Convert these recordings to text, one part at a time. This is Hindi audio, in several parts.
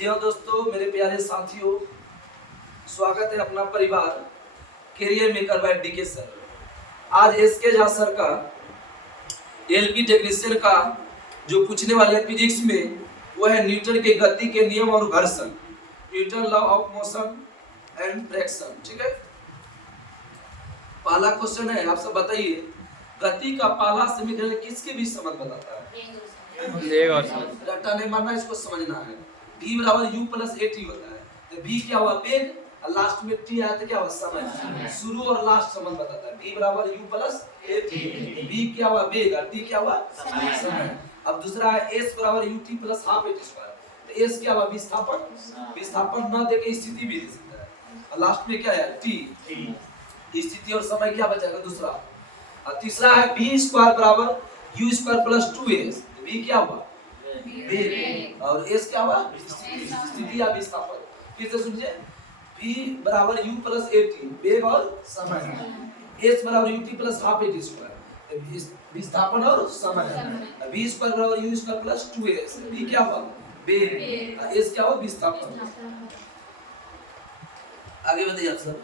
जी हाँ दोस्तों, मेरे प्यारे साथियों, स्वागत है अपना परिवार career maker by DK sir. आज एसके झा सर का एलपी टेक्नीशियन का जो पूछने वाले हैं फिजिक्स में, वो है न्यूटन के गति के नियम और घर्षण, Newton law of motion and friction. ठीक है, पहला क्वेश्चन है, आप सब बताइए, गति का पहला समीकरण किसके बीच संबंध बताता है? रट्टा नहीं मारना, इसको समझना है। v बराबर u प्लस at होता है, तो v क्या हुआ? वेग, और लास्ट में t आया तो क्या हुआ? समय। शुरू और लास्ट संबंध बताता है। v बराबर u प्लस at, v क्या हुआ? वेग, और t क्या हुआ? समय। अब दूसरा है s बराबर ut plus half at square, तो s क्या हुआ? विस्थापन, विस्थापन न देके स्थिति भी दे सकता है, और लास्ट में क्या है? t, स्थिति और समय क्या बचेगा? दूसरा। और तीसरा है v स्क्वायर बराबर u square plus 2s, v क्या हुआ? वेग, और s क्या हुआ? स्थिति या विस्थापन। फिर से सुनिए, v बराबर u प्लस at, वेग और समय, s बराबर ut plus half at square, विस्थापन और समय, v स्क्वायर बराबर u square plus 2s, v क्या हुआ? वेग, s क्या हुआ? विस्थापन। आगे बताइए सर।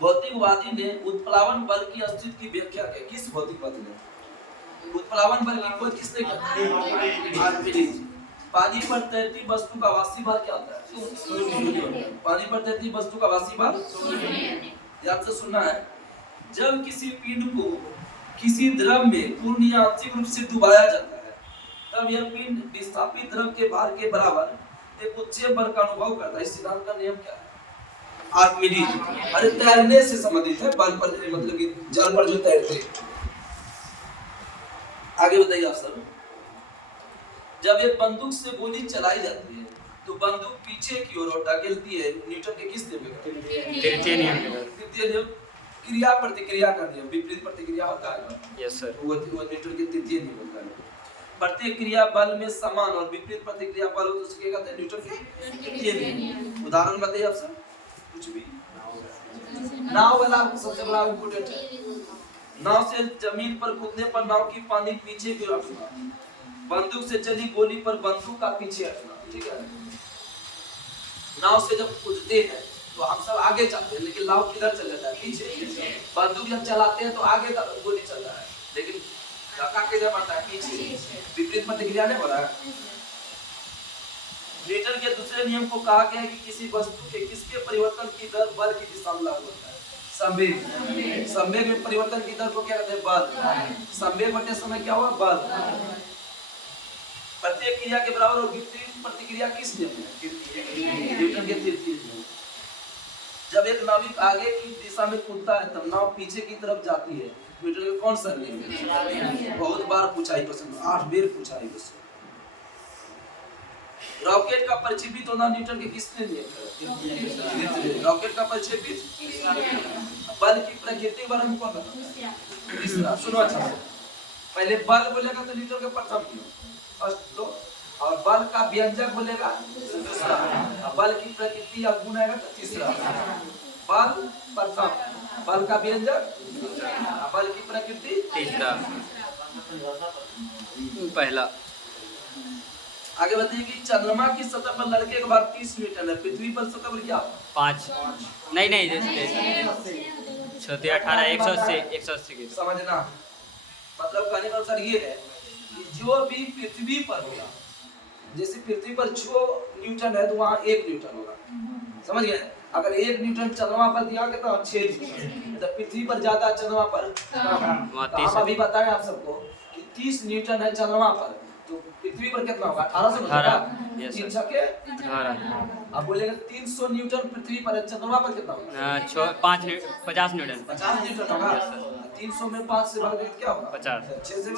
भौतिकवादी ने उत्प्लावन बल की अस्तित्व की व्याख्या की। किस भौतिकवादी ने? उत्प्लावन बल की खोज किसने की? आर्किमिडीज। पानी पर तैरती वस्तु का वाष्पी भार क्या होता है? पानी पर तैरती वस्तु का वाष्पी भार याद से सुनना है। जब किसी पिंड को किसी द्रव में पूर्ण या आंशिक रूप से डुबाया जाता है, तब यह पिंड विस्थापित द्रव के भार के बराबर एक उच्च बल का अनुभव करता है। इस सिद्धांत का नियम क्या है? आर्किमिडीज। अरे तैरने से संबंधित है, बल पर, मतलब कि जल पर जो तैरते। आगे बताइए आप सर। जब एक बंदूक से गोली चलाई जाती है तो बंदूक पीछे की ओर धकेलती है, न्यूटन के किस नियम में? तृतीय नियम। क्रिया प्रतिक्रिया का नियम, विपरीत प्रतिक्रिया होता है ना? यस सर, वो न्यूटन के तृतीय नियम होता है। प्रतिक्रिया बल में समान और विपरीत प्रतिक्रिया बल हो तो उसके कहते हैं न्यूटन के तृतीय नियम। उदाहरण बताइए आप सर, कुछ भी। नाव वाला सबसे बड़ा इंपॉर्टेंट है। नाव से जमीन पर कूदने पर नाव की पानी पीछे की ओर हटना, बंदूक से चली गोली पर बंदूक का पीछे हटना। ठीक है, नाव से जब कूदते हैं तो हम सब आगे चलते हैं, लेकिन नाव किधर चल जाता है? पीछे। बंदूक जब चलाते हैं तो आगे गोली चलता है, लेकिन धक्का किधर पड़ता है? पीछे। विपरीत प्रतिक्रिया नहीं हो रहा है। न्यूटन के दूसरे नियम को कहा गया है कि किसी वस्तु के किसके परिवर्तन की दर बल की दिशा में लागू होता है? संवेग। संवेग में परिवर्तन की दर को क्या कहते हैं? बल। संवेग बटे समय क्या हुआ? बल। प्रत्येक क्रिया के बराबर और विपरीत प्रतिक्रिया किस नियम में? न्यूटन के तृतीय नियम। जब एक नाविक आगे की दिशा में कूदता है तब नाव पीछे की तरफ जाती है, न्यूटन का कौन सा नियम? बहुत बार पूछा ही क्वेश्चन, 8 बार पूछा ही क्वेश्चन। रॉकेट का प्रक्षेपित होना न्यूटन के किसने नियम? रॉकेट का प्रक्षेपित। बल की प्रकृति बारे में कौन बताता है? तीसरा। सुनो अच्छा से, पहले बल बोलेगा तो न्यूटन का प्रथम नियम फर्स्ट लो, और बल का व्यंजक बोलेगा दूसरा, और बल की प्रकृति या गुण आएगा तो तीसरा। बल प्रथम, बल का व्यंजक दूसरा, बल की प्रकृति तीसरा, पहला। आगे बताइए कि चंद्रमा की सतह पर लड़के का भार 30 न्यूटन है, पृथ्वी पर सतह पर क्या? 5। नहीं छोटे 18 180 की। समझना, मतलब कहने का अनुसार ये है कि जो भी पृथ्वी पर होगा, जैसे पृथ्वी पर 6 न्यूटन है तो वहाँ 1 न्यूटन होगा। समझ गए? अगर 1 न्यूटन चंद्रमा पर दिया गया तो 6 न्यूटन, तो पृथ्वी पर ज्यादा, चंद्रमा पर कम। हम अभी बताएं आप सबको कि 30 न्यूटन है चंद्रमा पर, तो पृथ्वी पर कितना होगा? 1800 होगा। 3 छके 18। अब बोलेगा 300 न्यूटन पृथ्वी पर है, चंद्रमा पर कितना होगा? 50 न्यूटन। 50 न्यूटन होगा। 300 में 5 से भाग दें क्या होगा? 50। 6 से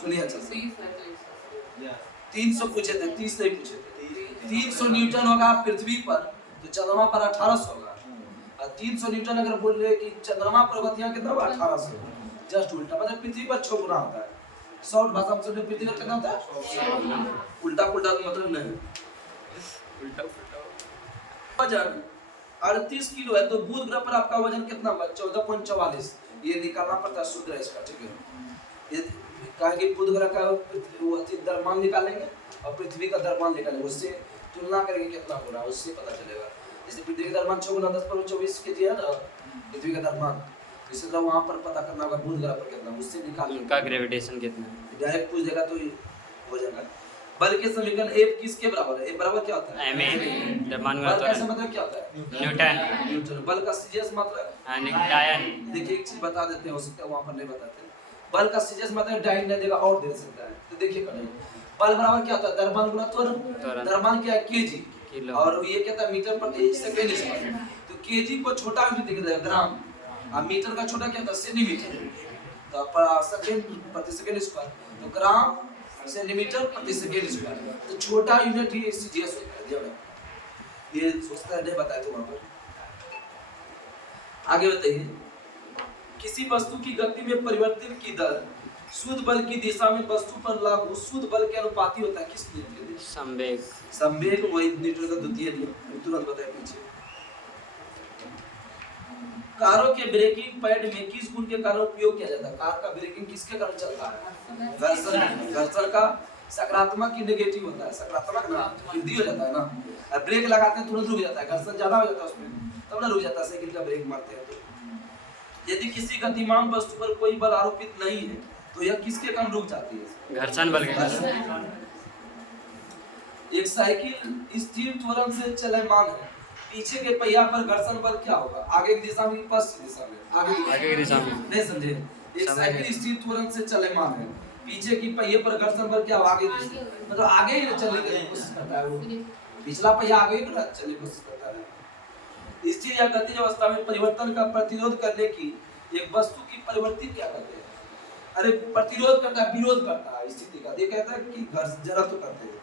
सुनिए अच्छा से, 300 पूछे थे, 30 नहीं पूछे थे। 300 न्यूटन होगा पृथ्वी पर, तो चंद्रमा पर 1800 होगा। और 300 न्यूटन अगर बोल रहे कि चंद्रमा पर होगा कितना होगा? 1800। जस्ट उल्टा, मतलब पृथ्वी पर 6 गुना होता है। शॉर्ट भाषा में समझो, पृथ्वी पर कितना होता है? उल्टा पुल्टा मतलब नहीं, उल्टा पुल्टा। वजन 38 किलो है, तो बुध ग्रह पर आपका वजन कितना होगा? 14.44। ये निकालना पड़ता है सूत्र है इसका। ठीक है, कहा कि बुध ग्रह का द्रव्यमान निकालेंगे और पृथ्वी का द्रव्यमान निकालेंगे, उससे तुलना करेंगे कितना हो रहा है, उससे पता चलेगा। जैसे पृथ्वी का द्रव्यमान 6 × 10⁻24 kg है ना पृथ्वी का द्रव्यमान, इसी तरह वहाँ पर पता करना होगा बुध ग्रह पर कितना, उससे निकाल उनका ग्रेविटेशन कितना है। डायरेक्ट पूछ देगा तो हो जाएगा। बल के समीकरण F किसके बराबर है? F बराबर क्या होता है? ma द्रव्यमान बल का गुणा मतलब क्या होता है? न्यूटन। न्यूटन। बल का सीजीएस मतलब न्यूटन। देखिए एक चीज बता देते हैं, हो सकता है वहां पर नहीं बताते। बल का सीजीएस मतलब डाइन नहीं देगा और दे सकता है, तो देखिए करें बल बराबर क्या होता है? द्रव्यमान गुणा त्वरण। द्रव्यमान क्या है? केजी, और ये क्या था? मीटर प्रति सेकंड स्क्वायर। तो केजी को छोटा यूनिट दिख रहा है ग्राम, और मीटर का छोटा क्या था? सेंटीमीटर। तो सेकंड प्रति सेकंड स्क्वायर, तो ग्राम सेंटीमीटर प्रति सेकंड स्क्वायर, तो छोटा यूनिट ही सीजीएस होता है। ये सोचता है नहीं बताया तो वहां पर। आगे बताइए, किसी वस्तु की गति में परिवर्तन की दर शुद्ध बल की दिशा में वस्तु पर लागू शुद्ध बल के अनुपाती होता है। किस नियम के? संवेग। संवेग, वही न्यूटन का द्वितीय नियम, तुरंत बताया पीछे। कारों के ब्रेकिंग पैड में किस गुण के कारण उपयोग किया जाता है? कार का ब्रेकिंग किसके कारण चलता है? घर्षण। घर्षण का सकारात्मक की नेगेटिव होता है, सकारात्मक ना वृद्धि हो जाता है ना, और ब्रेक लगाते हैं तुरंत रुक जाता है, घर्षण ज्यादा हो जाता है उसमें तब ना रुक जाता है, साइकिल का ब्रेक मारते हैं तो। यदि किसी गतिमान वस्तु पर कोई बल आरोपित नहीं है तो यह किसके कारण रुक जाती है? घर्षण बल के कारण। एक साइकिल स्थिर त्वरण से चलमान है, पीछे के पहिया पर घर्षण बल क्या होगा? आगे की दिशा में, पश्चिम दिशा में? आगे की दिशा में। नहीं समझे? एक साइकिल स्थिर त्वरण से चलमान है, पीछे की पहिए पर घर्षण बल क्या होगा? आगे की दिशा, मतलब आगे ही चलने की कोशिश करता है वो, पिछला पहिया आगे ही चलने की कोशिश करता है। स्थिर या गतिज अवस्था में परिवर्तन का प्रतिरोध करने की एक वस्तु की परिवर्ती क्या कहते हैं? अरे प्रतिरोध करता है, विरोध करता है स्थिति का, ये कहता है कि जड़त्व करते हैं।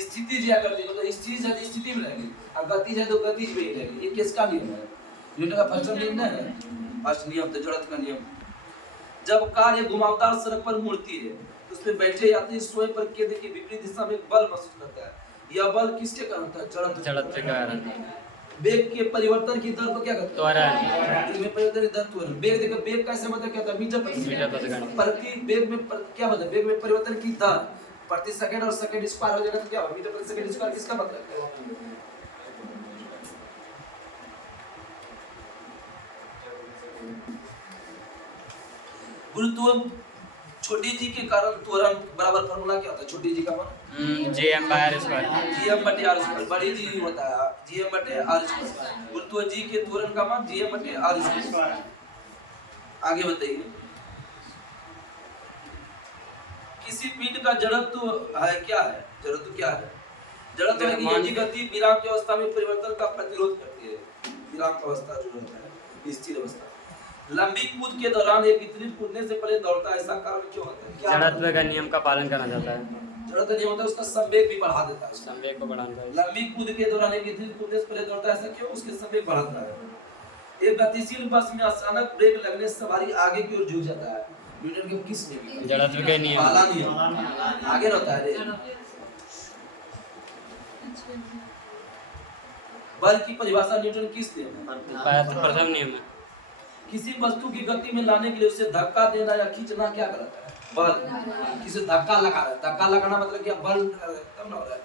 स्थिति या गति, मतलब स्थिति है स्थिति में रहेगी, और गति है तो गति में ही रहेगी। ये किसका नियम है? न्यूटन का फर्स्ट नियम है, फर्स्ट नियम तो जड़त्व का नियम। जब कार एक घुमावदार सड़क पर मुड़ती है तो उसमें बैठे यात्री स्वयं पर केंद्र की विपरीत दिशा में बल महसूस करता है। यह बल किसके कारण होता है? जड़त्व के कारण। वेग के परिवर्तन की दर को क्या कहते हैं? त्वरण। वेग में परिवर्तन की दर त्वरण। वेग देखो, वेग का मतलब क्या होता है? मीटर प्रति सेकंड। प्रति वेग में क्या मतलब? वेग में परिवर्तन की दर प्रति सेकंड, और सेकंड स्क्वायर हो जाएगा तो क्या होगा? मीटर प्रति सेकंड स्क्वायर। किसका मतलब है? गुरुत्व छोटी जी के कारण त्वरण बराबर फार्मूला क्या होता है? छोटी जी का मान Gm/r²। Gm/r²। बड़ी जी होता है Gm/r²। गुरुत्व जी के त्वरण का मान Gm/r²। आगे बताइए, किसी पिंड का जड़त्व है क्या है? जड़त्व क्या है? जड़त्व है कि यदि गति विराम की अवस्था में परिवर्तन का प्रतिरोध करती है। विराम की अवस्था जो होता है स्थिर अवस्था। लंबी कूद के दौरान एक वितरित कूदने से पहले दौड़ता है, ऐसा कारण क्यों होता है? क्या जड़त्व का नियम का पालन करना चाहता है। जड़त्व नियम होता है उसका संवेग भी बढ़ा देता है, संवेग को बढ़ाता है। लंबी कूद के दौरान एक वितरित कूदने से पहले दौड़ता है, ऐसा क्यों? उसके संवेग बढ़ाता है। एक गतिशील बस में अचानक ब्रेक लगने से सवारी आगे की ओर झुक जाता है। न्यूटन के किस नियम? जड़त्व के नियम। पहला नियम आगे रहता है रे। बल की परिभाषा न्यूटन किस नियम है? प्रथम नियम है। किसी वस्तु की गति में लाने के लिए उसे धक्का देना या खींचना क्या करता है? बल। किसी धक्का लगा रहा है, धक्का लगाना मतलब क्या? बल तब ना हो रहा है।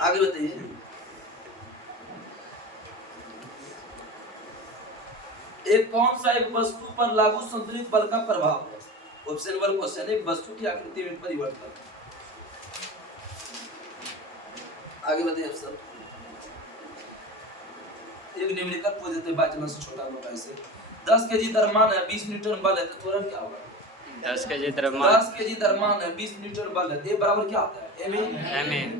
आगे बताइए, एक कौन सा एक वस्तु पर लागू संतुलित बल का प्रभाव है? ऑप्शन 1 क्वेश्चन, एक वस्तु की आकृति में परिवर्तन। आगे बताइए सर, एक निम्नलिखित पूछ देते बाचना से छोटा मोटा ऐसे 10 केजी द्रव्यमान है, 20 न्यूटन बल है, तो त्वरण क्या होगा? 10 केजी द्रव्यमान 10 केजी द्रव्यमान है, 20 न्यूटन बल है, तो ये बराबर क्या होता है? ma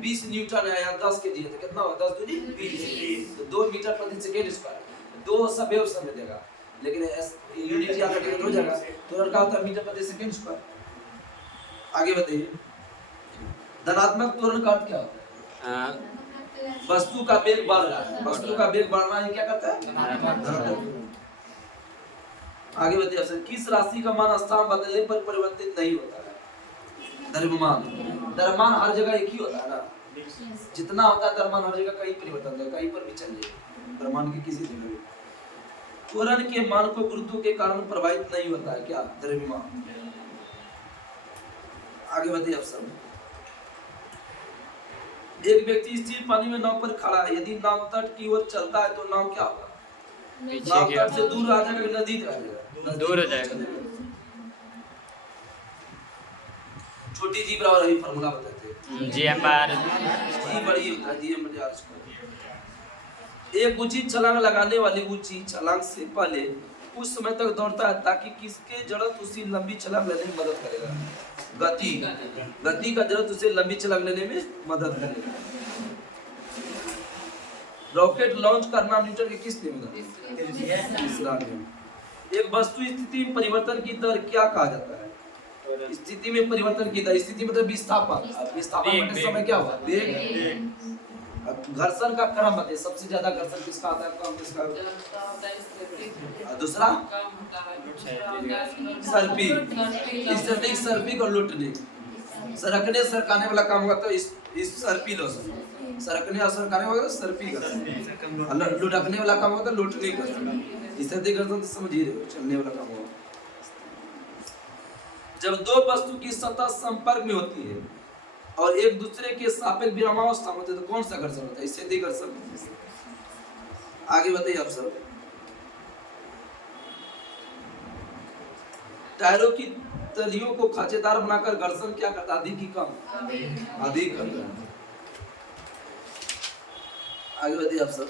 20 न्यूटन है या 10 केजी है तो कितना होगा? 10 दूनी 20, तो 2 मीटर प्रति सेकंड स्क्वायर। 2 सदैव समय देगा, लेकिन यूनिट याद रखिएगा तो हो जाएगा। त्वरण का होता है मीटर प्रति सेकंड स्क्वायर। आगे बताइए, धनात्मक त्वरण का अर्थ क्या होता है? वस्तु का वेग बढ़ रहा है, वस्तु का वेग बढ़ना है क्या करता है? आगे बताइए सर, किस राशि का मान स्थान बदलने पर परिवर्तित नहीं होता है? द्रव्यमान। द्रव्यमान हर जगह एक ही होता है ना, जितना होता है द्रव्यमान हर जगह, कहीं परिवर्तन होता है, कहीं पर भी चल जाएगा द्रव्यमान की किसी जगह भी। त्वरण के मान को गुरुत्व के कारण प्रभावित नहीं होता है। क्या? द्रव्यमान। आगे बढ़िए आप सब। एक व्यक्ति स्थिर पानी में नाव पर खड़ा है, यदि नाव तट की ओर चलता है तो नाव क्या होगा? नाव तट से दूर आ जाएगा, नदी जाएगा, दूर हो जाएगा। छोटी जी बराबर अभी फार्मूला बताते हैं। जीएम बार जी बड़ी होता है, जीएम बटे आर स्क्वायर। एक ऊंची छलांग लगाने वाली ऊंची छलांग से पहले कुछ समय तक दौड़ता है ताकि किसके जड़त उसी लंबी छलांग लेने में मदद करेगा? गति। गति का जड़त उसे लंबी छलांग लेने में मदद करेगा। रॉकेट लॉन्च करना न्यूटन के किस नियम का? तीसरा नियम। एक वस्तु स्थिति में परिवर्तन की दर क्या कहा जाता है? स्थिति में परिवर्तन की दर। स्थिति मतलब विस्थापन। विस्थापन करते समय क्या हुआ? वेग। घर्षण का क्रम बताइए, सबसे ज्यादा घर्षण किसका आता है, कम किसका? दूसरा सर्पिल, सर्पिल और लुटने। सरकने सरकाने वाला काम होगा तो इस सर्पिल हो सकता। सरकने और सरकाने वाला सर्पिल का। लुढ़कने वाला काम होगा तो लुटने का। इस सर्पिल घर्षण तो समझ ही रहे हो, चलने वाला काम होगा। जब दो वस्तु की सतह संपर्क में होती है और एक दूसरे के सापेक्ष विरामावस्था में होते हैं तो कौन सा घर्षण होता है? स्थिति घर्षण। आगे बताइए आप सब। टायरों की तलियों को खांचेदार बनाकर घर्षण क्या करता है? अधिक की कम? अधिक करता है। आगे बताइए आप सब।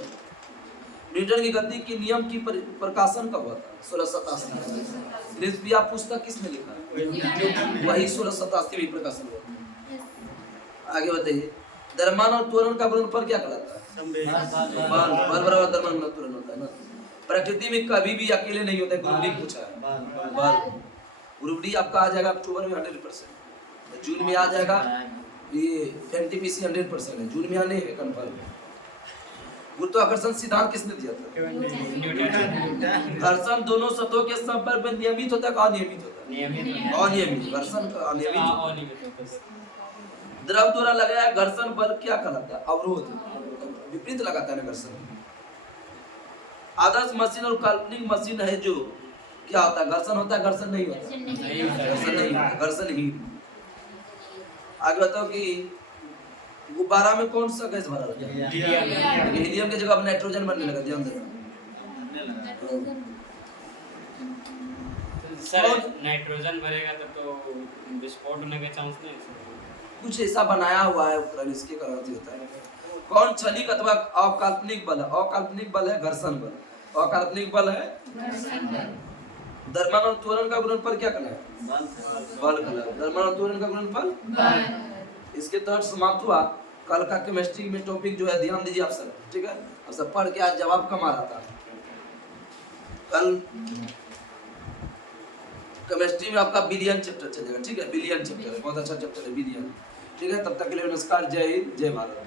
न्यूटन की गति की नियम की प्रकाशन कब हुआ था? 1687। लेस्बिया पुस्तक किसने लिखा? वही 1687 में प्रकाशन हुआ। आगे बताइए। द्रव्यमान और त्वरण का गुणनफल क्या कहलाता है? बल। बल बराबर द्रव्यमान गुना त्वरण होता है ना। प्रकृति में कभी भी अकेले नहीं होता है। ग्रुप डी पूछा है। बल ग्रुप डी आपका आ जाएगा अक्टूबर में 100%, जून में आ जाएगा। ये एनटीपीसी 100% है, जून में आने है कंफर्म। गुरुत्वाकर्षण सिद्धांत किसने दिया था? घर्षण दोनों सतहों के संपर्क में नियमित होता है कि अनियमित होता है? अनियमित। घर्षण का अनियमित। द्रव द्वारा लगाया घर्षण बल क्या कहलाता है? अवरोध। विपरीत लगाता है घर्षण। आदर्श मशीन और काल्पनिक मशीन है जो क्या होता है? घर्षण होता है, घर्षण नहीं होता? घर्षण नहीं होता, घर्षण ही। आगे बताओ कि गुब्बारा में कौन सा गैस भरा रहता है? हीलियम की जगह अब नाइट्रोजन बनने लगा। ध्यान देना। सर नाइट्रोजन भरेगा तो विस्फोट होने के चांस नहीं? कुछ ऐसा बनाया हुआ है उपकरण, इसके कारण से होता है। कौन क्षणिक अथवा अकाल्पनिक बल है? अकाल्पनिक बल है घर्षण बल, अकाल्पनिक बल है द्रव्यमान और त्वरण का गुणनफल क्या कहना है? बल कहना है। द्रव्यमान और त्वरण का गुणनफल। इसके तहत समाप्त हुआ कल का केमिस्ट्री में टॉपिक जो है, ध्यान दीजिए आप सब, ठीक है? आप सब पढ़ के आज जवाब कम आ रहा था। कल केमिस्ट्री में आपका बिलियन चैप्टर चलेगा, ठीक है? बिलियन चैप्टर है, बहुत अच्छा चैप्टर है बिलियन, ठीक है? तब तक के लिए नमस्कार, जय हिंद, जय भारत।